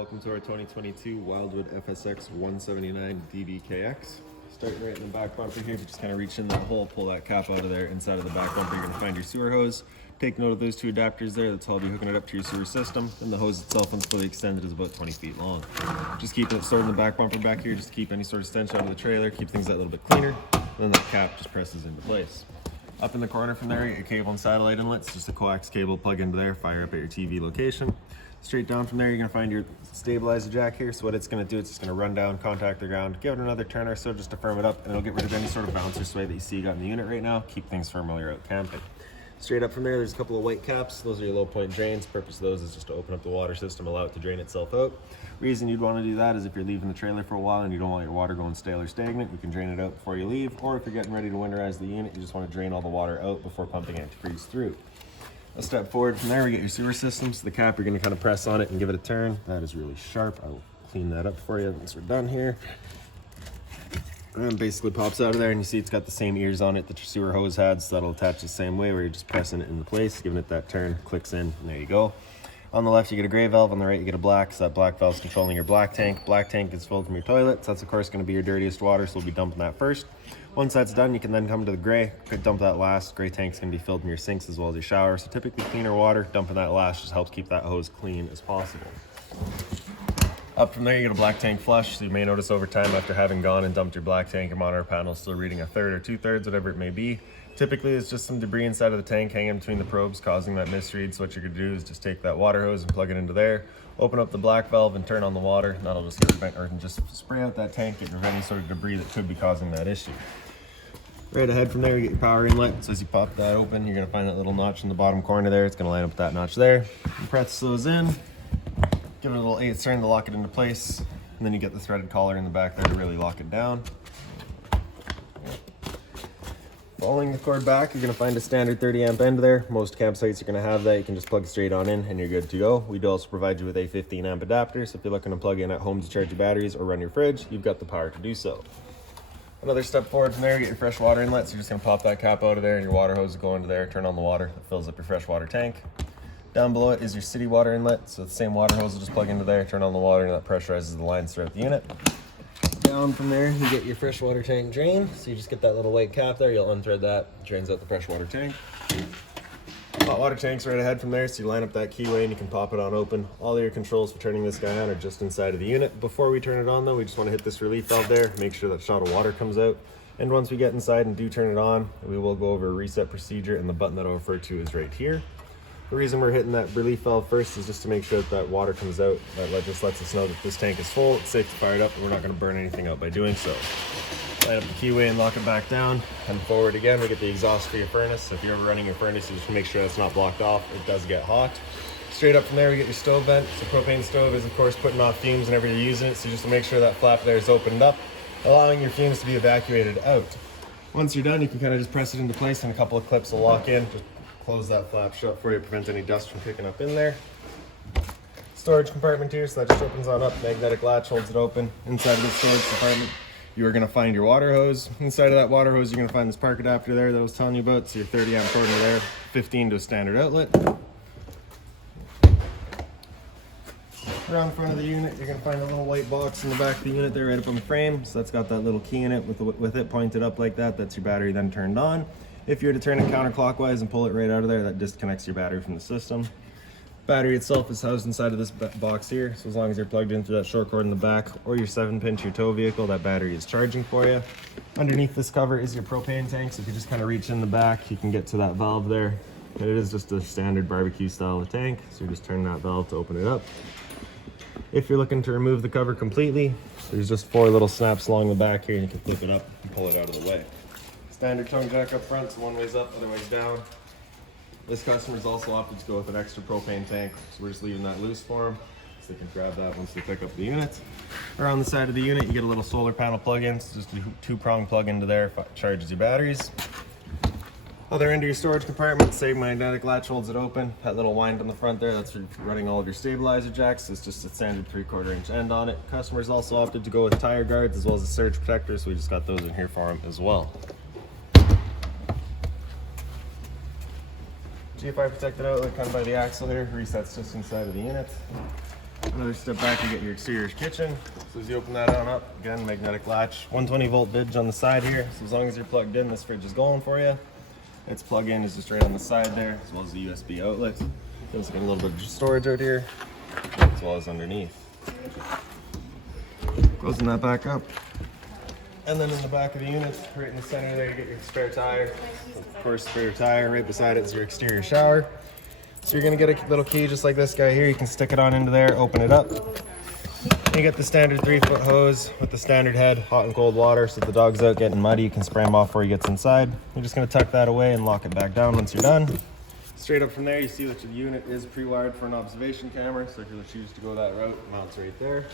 welcome to our 2022 Wildwood FSX 179 DBKX. Starting right in the back bumper here, just kind of reach in that hole, pull that cap out of there. Inside of the back bumper, you're going to find your sewer hose. Take note of those two adapters there. That's how I'll be hooking it up to your sewer system. And the hose itself, once fully extended, is about 20 feet long. Just keeping it stored in the back bumper back here, just to keep any sort of stench out of the trailer, keep things that little bit cleaner. And then that cap just presses into place. Up in the corner from there, you get your cable and satellite inlets, just a coax cable plug into there, fire up at your TV location. Straight down from there, you're gonna find your stabilizer jack here. So what it's gonna do, it's just gonna run down, contact the ground, give it another turn or so just to firm it up, and it'll get rid of any sort of bounce or sway that you see you got in the unit right now. Keep things firm while you're out camping. Straight up from there, there's a couple of white caps. Those are your low point drains. The purpose of those is just to open up the water system, allow it to drain itself out. Reason you'd want to do that is if you're leaving the trailer for a while and you don't want your water going stale or stagnant, you can drain it out before you leave. Or if you're getting ready to winterize the unit, you just want to drain all the water out before pumping antifreeze through. A step forward from there, we get your sewer system. So the cap, you're going to kind of press on it and give it a turn. That is really sharp. I will clean that up for you once we're done here. And basically pops out of there, and you see it's got the same ears on it that your sewer hose had, so that'll attach the same way where you're just pressing it into place, giving it that turn, clicks in, and there you go. On the left you get a gray valve, on the right you get a black, so that black valve is controlling your black tank. Black tank is filled from your toilet, so that's of course going to be your dirtiest water, so we'll be dumping that first. Once that's done, you can then come to the gray, dump that last. Gray tank's going to be filled from your sinks as well as your shower, so typically cleaner water, dumping that last just helps keep that hose clean as possible. Up from there, you get a black tank flush, so you may notice over time after having gone and dumped your black tank, your monitor panel is still reading a third or 2/3, whatever it may be. Typically, it's just some debris inside of the tank hanging between the probes causing that misread, so what you're going to do is just take that water hose and plug it into there, open up the black valve and turn on the water, and that'll just prevent, or just spray out that tank and prevent any sort of debris that could be causing that issue. Right ahead from there, you get your power inlet, so as you pop that open, you're going to find that little notch in the bottom corner there. It's going to line up with that notch there. You press those in. Give it a little 8th turn to lock it into place, and then you get the threaded collar in the back there to really lock it down. Following the cord back, you're going to find a standard 30 amp end there. Most campsites are going to have that. You can just plug straight on in and you're good to go. We do also provide you with a 15 amp adapter, so if you're looking to plug in at home to charge your batteries or run your fridge, you've got the power to do so. Another step forward from there, you get your fresh water inlet, so you're just going to pop that cap out of there and your water hose will go into there, turn on the water, that fills up your fresh water tank. Down below it is your city water inlet, so the same water hose will just plug into there, turn on the water, and that pressurizes the lines throughout the unit. Down from there, you get your freshwater tank drain, so you just get that little white cap there, you'll unthread that, drains out the freshwater tank. Hot water tank's right ahead from there, so you line up that keyway and you can pop it on open. All of your controls for turning this guy on are just inside of the unit. Before we turn it on though, we just want to hit this relief valve there, make sure that shot of water comes out. And once we get inside and do turn it on, we will go over a reset procedure, and the button that I'll refer to is right here. The reason we're hitting that relief valve first is just to make sure that water comes out. That just lets us know that this tank is full, it's safe to fire it up, and we're not going to burn anything out by doing so. Line up the keyway and lock it back down, and forward again, we get the exhaust for your furnace. So if you're ever running your furnace, you just make sure that's not blocked off. It does get hot. Straight up from there, we get your stove vent. So propane stove is of course putting off fumes whenever you're using it, so just to make sure that flap there is opened up, allowing your fumes to be evacuated out. Once you're done, you can kind of just press it into place and a couple of clips will lock in. Just close that flap shut for you, prevent any dust from kicking up in there. Storage compartment here, so that just opens on up. Magnetic latch holds it open. Inside of the storage compartment, you are going to find your water hose. Inside of that water hose, you're going to find this park adapter there that I was telling you about. So your 30 amp cord in there, 15 to a standard outlet. Around the front of the unit, you're going to find a little white box in the back of the unit there right up on the frame. So that's got that little key in it with it pointed up like that. That's your battery then turned on. If you were to turn it counterclockwise and pull it right out of there, that disconnects your battery from the system. Battery itself is housed inside of this box here, so as long as you're plugged in through that short cord in the back or your 7-pin to your tow vehicle, that battery is charging for you. Underneath this cover is your propane tank, so if you just kind of reach in the back, you can get to that valve there. And it is just a standard barbecue style of tank, so you just turn that valve to open it up. If you're looking to remove the cover completely, there's just 4 little snaps along the back here, and you can flip it up and pull it out of the way. Standard tongue jack up front, so one way's up, other way's down. This customer's also opted to go with an extra propane tank, so we're just leaving that loose for them, so they can grab that once they pick up the unit. Around the side of the unit, you get a little solar panel plug-in, so just a 2-prong plug into there, charges your batteries. Other end of your storage compartment, same magnetic latch holds it open. That little wind on the front there, that's for running all of your stabilizer jacks. It's just a standard 3/4 inch end on it. Customers also opted to go with tire guards as well as a surge protector, so we just got those in here for them as well. GFI protected outlet comes by the axle here, resets just inside of the unit. And Another step back, you get your exterior kitchen. So as you open that on up, again, magnetic latch. 120 volt vidge on the side here. So as long as you're plugged in, this fridge is going for you. Its plug-in is just right on the side there, as well as the USB outlet. You also get a little bit of storage out here, as well as underneath. Closing that back up. And then in the back of the unit, right in the center there, you get your spare tire. Of course, spare tire. Right beside it is your exterior shower. So you're gonna get a little key just like this guy here. You can stick it on into there, open it up. You get the standard 3-foot hose with the standard head, hot and cold water. So if the dog's out getting muddy, you can spray him off before he gets inside. You're just gonna tuck that away and lock it back down once you're done. Straight up from there, you see that the unit is pre-wired for an observation camera. So if you choose to go that route, it mounts right there.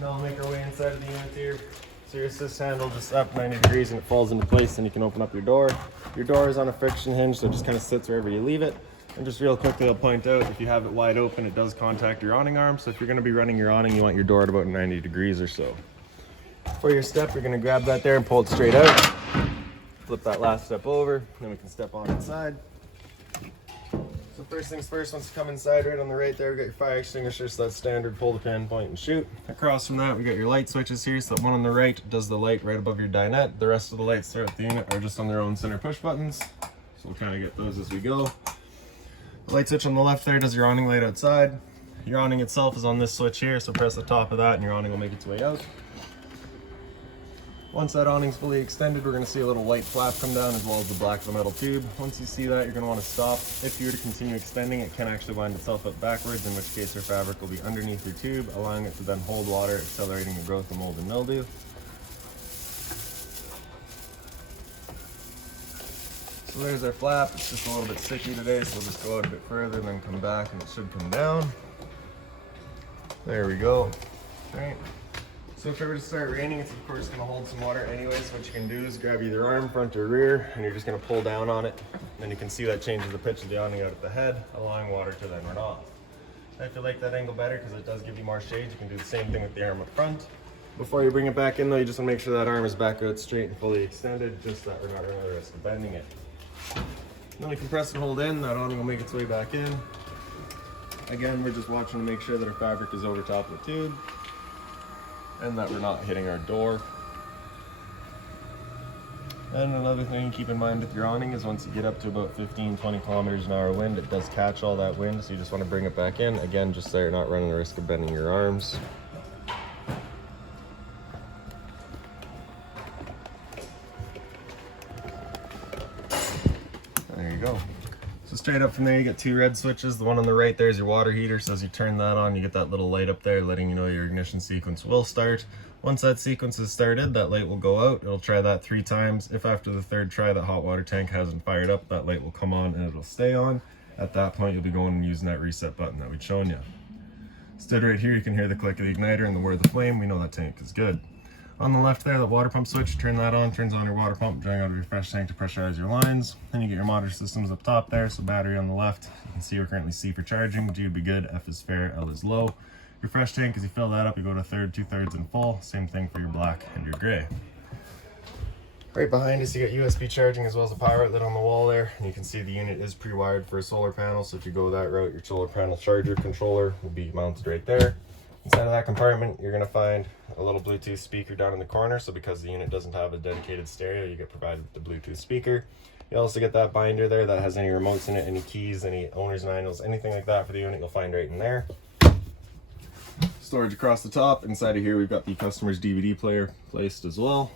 Now I'll make our way inside of the unit here. So your assist handle just up 90 degrees and it falls into place, and you can open up your door. Your door is on a friction hinge, so it just kind of sits wherever you leave it. And just real quickly, I'll point out, if you have it wide open, it does contact your awning arm. So if you're gonna be running your awning, you want your door at about 90 degrees or so. For your step, you're gonna grab that there and pull it straight out. Flip that last step over, then we can step on inside. So first things first, once you come inside, right on the right there, we got your fire extinguisher, so that's standard, pull the pin, point and shoot. Across from that, we got your light switches here. So that one on the right does the light right above your dinette. The rest of the lights throughout the unit are just on their own center push buttons. So we'll kind of get those as we go. The light switch on the left there does your awning light outside. Your awning itself is on this switch here, so press the top of that and your awning will make its way out. Once that awning's fully extended, we're going to see a little white flap come down, as well as the black of the metal tube. Once you see that, you're going to want to stop. If you were to continue extending, it can actually wind itself up backwards, in which case your fabric will be underneath your tube, allowing it to then hold water, accelerating the growth of mold and mildew. So there's our flap. It's just a little bit sticky today, so we'll just go out a bit further and then come back and it should come down. There we go. Right. So if it were to start raining, it's of course going to hold some water anyway, so what you can do is grab either arm, front or rear, and you're just going to pull down on it. Then you can see that changes the pitch of the awning out at the head, allowing water to then run off. If you like that angle better, because it does give you more shade, you can do the same thing with the arm up front. Before you bring it back in though, you just want to make sure that arm is back out straight and fully extended, just so that we're not running the risk of bending it. Then we can press and hold in, that awning will make its way back in. Again, we're just watching to make sure that our fabric is over top of the tube and that we're not hitting our door. And another thing to keep in mind with your awning is once you get up to about 15-20 kilometers an hour wind, it does catch all that wind, so you just want to bring it back in. Again, just so you're not running the risk of bending your arms. There you go. So straight up from there, you get two red switches. The one on the right there is your water heater, so as you turn that on, you get that little light up there letting you know your ignition sequence will start. Once that sequence is started, that light will go out. It'll try that 3 times. If after the 3rd try that hot water tank hasn't fired up, that light will come on and it'll stay on. At that point, you'll be going and using that reset button that we'd shown you. Stood right here, you can hear the click of the igniter and the whir of the flame. We know that tank is good. On the left there, the water pump switch, turn that on, turns on your water pump, drawing out of your fresh tank to pressurize your lines. Then you get your monitor systems up top there, so battery on the left. You can see we're currently C for charging, G would be good, F is fair, L is low. Your fresh tank, as you fill that up, you go to 1/3, 2/3 and full. Same thing for your black and your gray. Right behind us, you got USB charging as well as a power outlet on the wall there. And you can see the unit is pre-wired for a solar panel, so if you go that route, your solar panel charger controller will be mounted right there. Inside of that compartment, you're going to find a little Bluetooth speaker down in the corner. So because the unit doesn't have a dedicated stereo, you get provided with the Bluetooth speaker. You also get that binder there that has any remotes in it, any keys, any owner's manuals, anything like that for the unit, you'll find right in there. Storage across the top. Inside of here, we've got the customer's DVD player placed as well.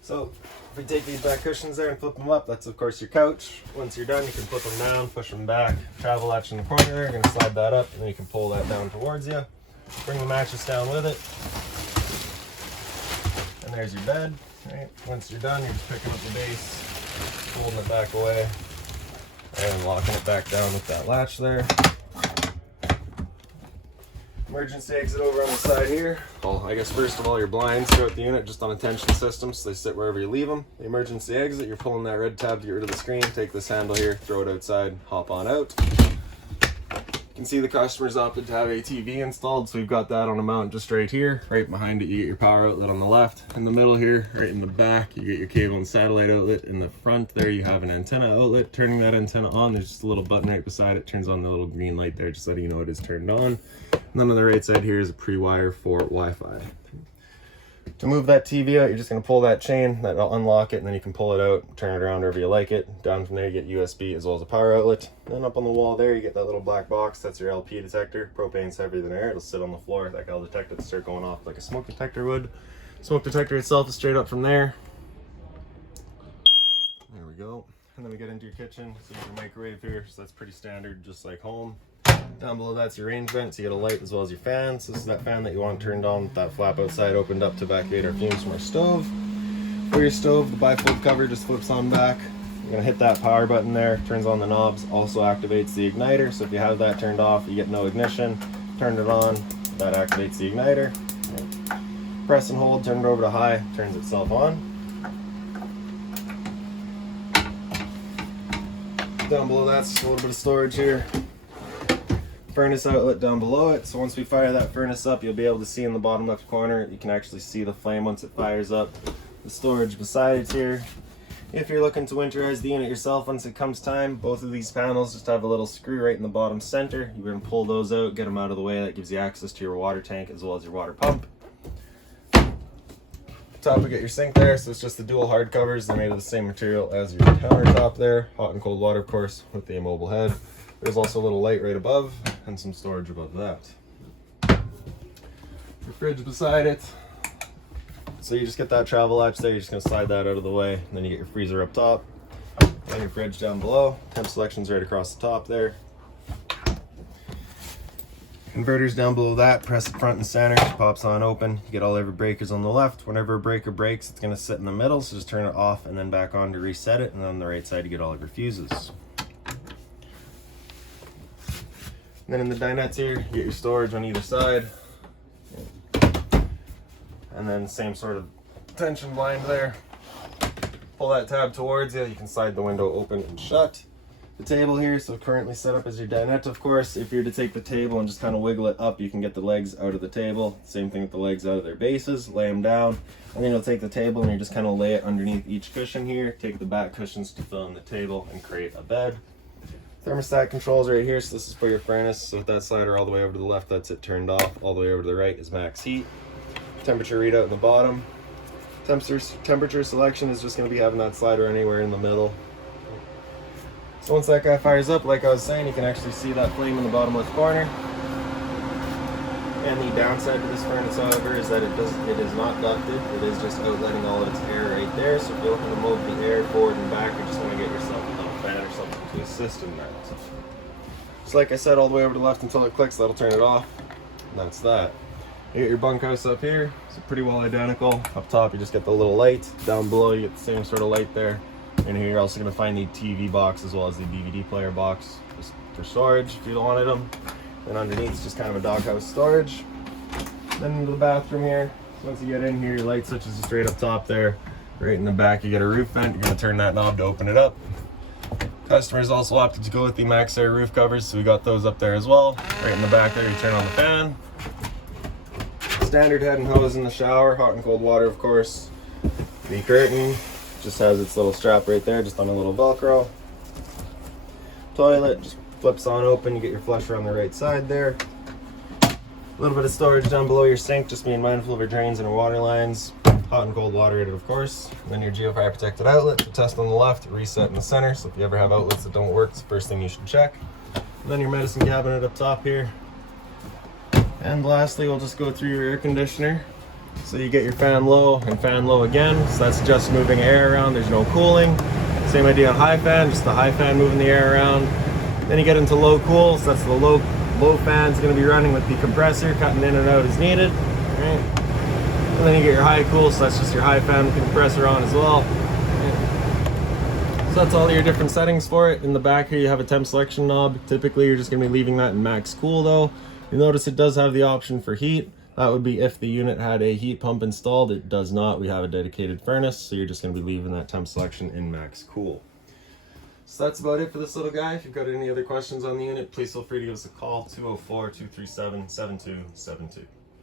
So if we take these back cushions there and flip them up, that's of course your couch. Once you're done, you can flip them down, push them back, travel latch in the corner there, you're going to slide that up, and then you can pull that down towards you. Bring the mattress down with it. And there's your bed. Right? Once you're done, you're just picking up the base, holding it back away, and locking it back down with that latch there. Emergency exit over on the side here. Well, I guess first of all, your blinds throughout the unit just on a tension system, so they sit wherever you leave them. The emergency exit, you're pulling that red tab to get rid of the screen. Take this handle here, throw it outside, hop on out. You can see the customer's opted to have a TV installed, so we've got that on a mount just right here. Right behind it, you get your power outlet on the left. In the middle here, right in the back, you get your cable and satellite outlet. In the front there, you have an antenna outlet. Turning that antenna on, there's just a little button right beside it. Turns on the little green light there, just letting you know it is turned on. And then on the right side here is a pre-wire for Wi-Fi. To move that TV out, you're just going to pull that chain, that'll unlock it, and then you can pull it out, turn it around wherever you like it. Down from there, you get USB as well as a power outlet. Then up on the wall there, you get that little black box. That's your LP detector. Propane's heavier than air. It'll sit on the floor. That guy will detect it to start going off like a smoke detector would. Smoke detector itself is straight up from there. There we go. And then we get into your kitchen. So you have your microwave here, so that's pretty standard, just like home. Down below that's your range vent, so you get a light as well as your fan. So this is that fan that you want turned on with that flap outside opened up to evacuate our fumes from our stove. For your stove, the bifold cover just flips on back. You're going to hit that power button there, turns on the knobs, also activates the igniter. So if you have that turned off, you get no ignition. Turn it on, that activates the igniter. Press and hold, turn it over to high, turns itself on. Down below that's just a little bit of storage here. Furnace outlet down below it. So once we fire that furnace up, you'll be able to see in the bottom left corner, you can actually see the flame once it fires up. The storage beside it here. If you're looking to winterize the unit yourself once it comes time, both of these panels just have a little screw right in the bottom center. You're going to pull those out, get them out of the way. That gives you access to your water tank as well as your water pump. Top, we get your sink there, so it's just the dual hard covers. They're made of the same material as your countertop there. Hot and cold water, of course, with the immobile head. There's also a little light right above and some storage above that. Your fridge beside it. So you just get that travel latch there, you're just going to slide that out of the way, and then you get your freezer up top. And your fridge down below. Temp selection's right across the top there. Inverters down below that, press it front and center, pops on open. You get all your breakers on the left. Whenever a breaker breaks, it's going to sit in the middle, so just turn it off and then back on to reset it. And then on the right side, you get all of your fuses. And then in the dinettes here, you get your storage on either side. And then same sort of tension blind there. Pull that tab towards you, you can slide the window open and shut. The table here, so currently set up as your dinette, of course. If you're to take the table and just kind of wiggle it up, you can get the legs out of the table. Same thing with the legs out of their bases, lay them down. And then you'll take the table and you just kind of lay it underneath each cushion here. Take the back cushions to fill in the table and create a bed. Thermostat controls right here, so this is for your furnace. So with that slider all the way over to the left, that's it turned off. All the way over to the right is max heat. Temperature readout in the bottom. Temperature selection is just going to be having that slider anywhere in the middle. So once that guy fires up, like I was saying, you can actually see that flame in the bottom left corner. And the downside to this furnace, however, is that it is not ducted. It is just outletting all of its air right there. So if you're looking to move the air forward and back, you just want to get yourself a little fan or something to assist in that. So like I said, all the way over to the left until it clicks, that'll turn it off. And that's that. You get your bunkhouse up here. It's pretty well identical. Up top, you just get the little light. Down below, you get the same sort of light there. And here you're also going to find the TV box as well as the DVD player box just for storage if you wanted them. And underneath is just kind of a doghouse storage. Then into the bathroom here. So once you get in here, your light switch is straight up top there. Right in the back, you get a roof vent. You're going to turn that knob to open it up. Customers also opted to go with the Max Air roof covers, so we got those up there as well. Right in the back there, you turn on the fan. Standard head and hose in the shower, hot and cold water, of course. The curtain just has its little strap right there, just on a little Velcro. Toilet just flips on open. You get your flusher on the right side there. A little bit of storage down below your sink, just being mindful of your drains and your water lines. Hot and cold water rated, of course. And then your geofire protected outlet. The test on the left, reset in the center. So if you ever have outlets that don't work, it's the first thing you should check. And then your medicine cabinet up top here. And lastly, we'll just go through your air conditioner. So you get your fan low and fan low again. So that's just moving air around. There's no cooling. Same idea on high fan, just the high fan moving the air around. Then you get into low cool. So that's the low fan is going to be running with the compressor, cutting in and out as needed. All right. And then you get your high cool. So that's just your high fan with the compressor on as well. So that's all your different settings for it. In the back here, you have a temp selection knob. Typically, you're just going to be leaving that in max cool though. You'll notice it does have the option for heat. That would be if the unit had a heat pump installed. It does not. We have a dedicated furnace, so you're just going to be leaving that temp selection in max cool. So that's about it for this little guy. If you've got any other questions on the unit, please feel free to give us a call, 204-237-7272.